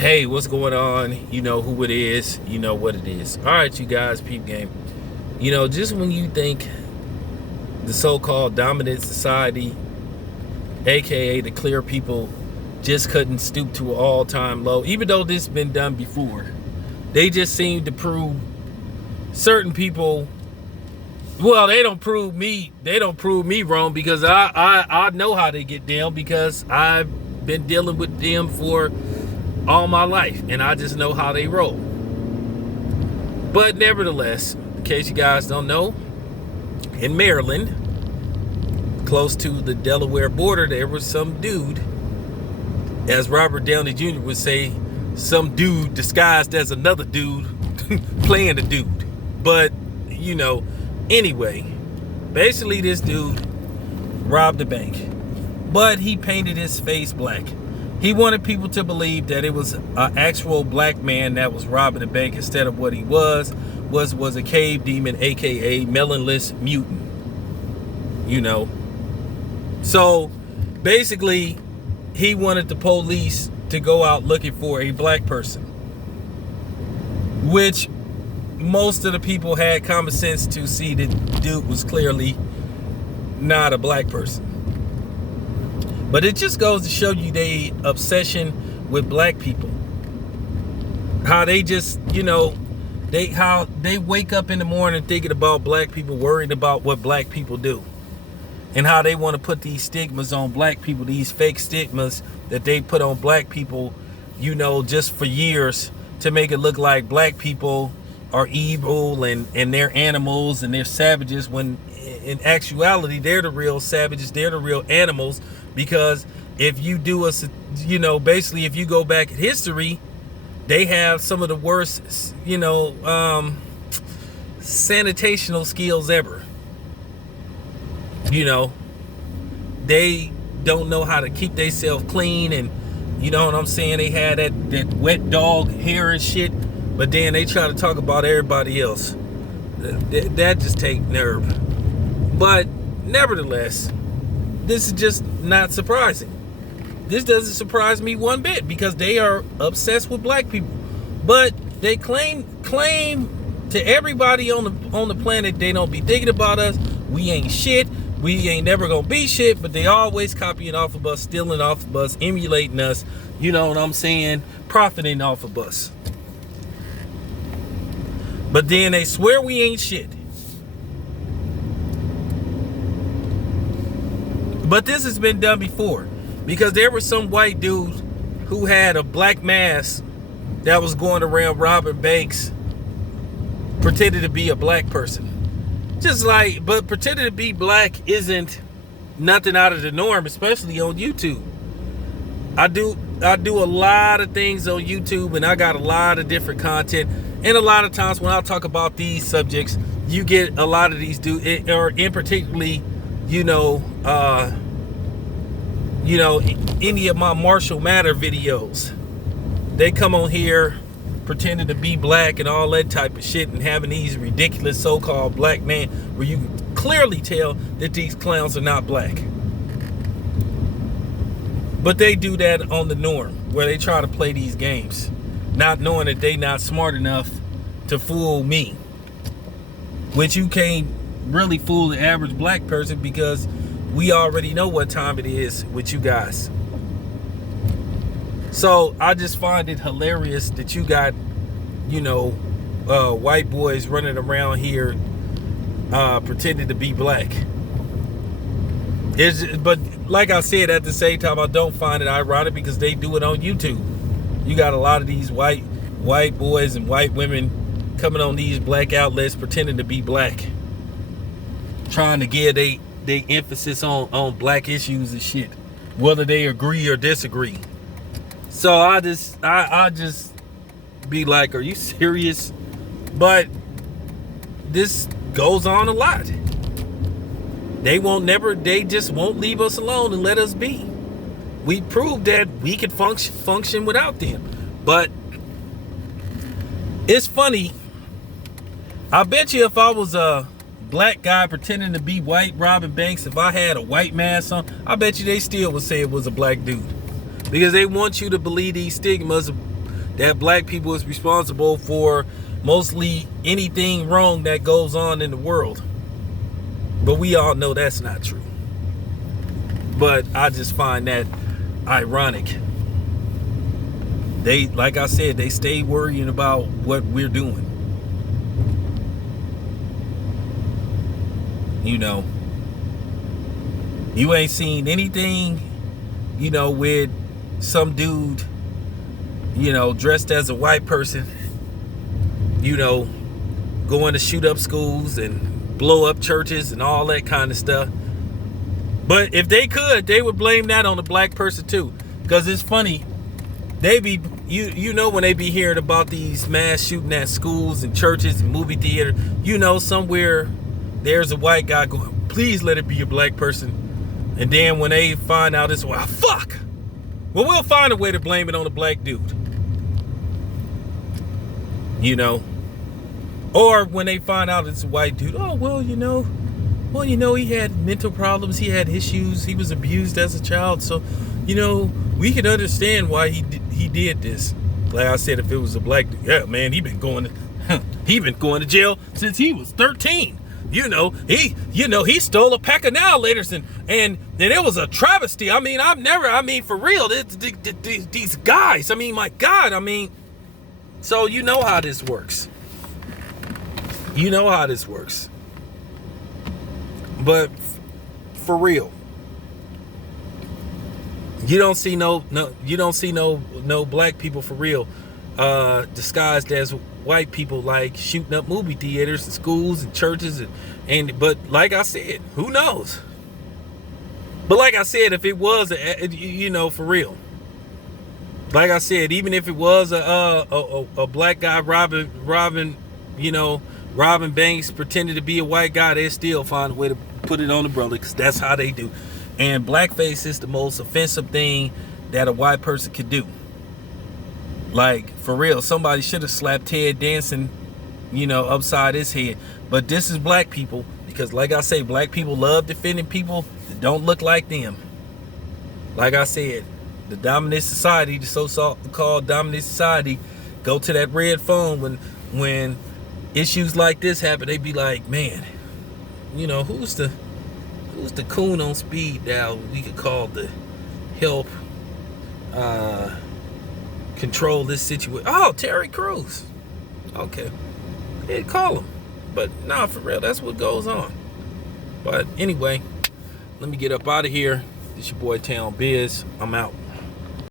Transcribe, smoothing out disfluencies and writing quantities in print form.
Hey, what's going on? You know who it is. You know what it is. All right, you guys, peep game. Just when you think the so-called dominant society, aka the clear people, just couldn't stoop to an all-time low, even though this has been done before, they just seem to prove certain people. Well, they don't prove me wrong, because I know how they get down, because I've been dealing with them for all my life, and I just know how they roll. But nevertheless, in case you guys don't know, in Maryland, close to the Delaware border, there was some dude, as Robert Downey Jr. would say, some dude disguised as another dude playing the dude. But anyway, basically this dude robbed a bank, but he painted his face black. He wanted people to believe that it was an actual black man that was robbing the bank, instead of what he was a cave demon, aka melonless mutant. So basically, he wanted the police to go out looking for a black person, which most of the people had common sense to see that dude was clearly not a black person. But it just goes to show you the obsession with black people. How they just, how they wake up in the morning thinking about black people, worried about what black people do. And how they want to put these stigmas on black people, these fake stigmas that they put on black people, just for years, to make it look like black people are evil and they're animals and they're savages, when in actuality they're the real savages, they're the real animals. Because if you do basically if you go back in history, they have some of the worst sanitational skills ever. They don't know how to keep themselves clean, and you know what I'm saying, they had that wet dog hair and shit, but then they try to talk about everybody else. That just take nerve. But nevertheless, this is just not surprising. This doesn't surprise me one bit, because they are obsessed with black people. But they claim to everybody on the planet they don't be thinking about us. We ain't shit. We ain't never gonna be shit. But they always copying off of us, stealing off of us, emulating us. You know what I'm saying? Profiting off of us. But then they swear we ain't shit. But this has been done before, because there were some white dudes who had a black mask that was going around robbing banks, pretending to be a black person. But pretending to be black isn't nothing out of the norm, especially on YouTube. I do a lot of things on YouTube, and I got a lot of different content. And a lot of times when I talk about these subjects, you get a lot of these dudes, or in particularly, any of my Marshall Matter videos, they come on here pretending to be black and all that type of shit, and having these ridiculous so-called black men, where you can clearly tell that these clowns are not black. But they do that on the norm, where they try to play these games, not knowing that they not smart enough to fool me. Which you can't really fool the average black person, because we already know what time it is with you guys. So I just find it hilarious that you got, white boys running around here pretending to be black. But like I said, at the same time, I don't find it ironic, because they do it on YouTube. You got a lot of these white boys and white women coming on these black outlets pretending to be black, trying to get they emphasis on black issues and shit, whether they agree or disagree. So I just be like, are you serious? But this goes on a lot. They just won't leave us alone and let us be. We proved that we could function without them. But it's funny. I bet you if I was a black guy pretending to be white robbing banks, if I had a white mask on, I bet you they still would say it was a black dude. Because they want you to believe these stigmas that black people is responsible for mostly anything wrong that goes on in the world. But we all know that's not true. But I just find that ironic. They, like I said, they stay worrying about what we're doing. You know, you ain't seen anything, you know, with some dude, you know, dressed as a white person, you know, going to shoot up schools and blow up churches and all that kind of stuff. But if they could, they would blame that on the black person too. Because it's funny, they be, you know, when they be hearing about these mass shooting at schools and churches and movie theater, you know, somewhere there's a white guy going, please let it be a black person. And then when they find out it's, well, fuck. Well, we'll find a way to blame it on the black dude. You know? Or when they find out it's a white dude, oh, well, you know, he had mental problems, he had issues, he was abused as a child, so, you know, we can understand why he did this. Like I said, if it was a black dude, yeah, man, he been going to jail since he was 13. You know, he stole a pack of annihilators and it was a travesty. I mean, for real, these guys, I mean, my God, I mean, so you know how this works. You know how this works. But for real, you don't see no black people for real disguised as white people, like shooting up movie theaters and schools and churches but like I said, who knows? But like I said, if it was you know, for real, like I said, even if it was a black guy robbing banks, pretending to be a white guy, they still find a way to put it on the brother, because that's how they do. And blackface is the most offensive thing that a white person could do. Like, for real, somebody should have slapped Ted Danson, you know, upside his head. But this is black people, because like I say, black people love defending people that don't look like them. Like I said, the dominant society, the so-called dominant society, go to that red phone when issues like this happen. They be like, man, you know, who's the coon on speed dial we could call to help control this situation? Oh, Terry Crews. Okay, yeah, call him. But nah, for real, that's what goes on. But anyway, let me get up out of here. It's your boy Town Biz. I'm out.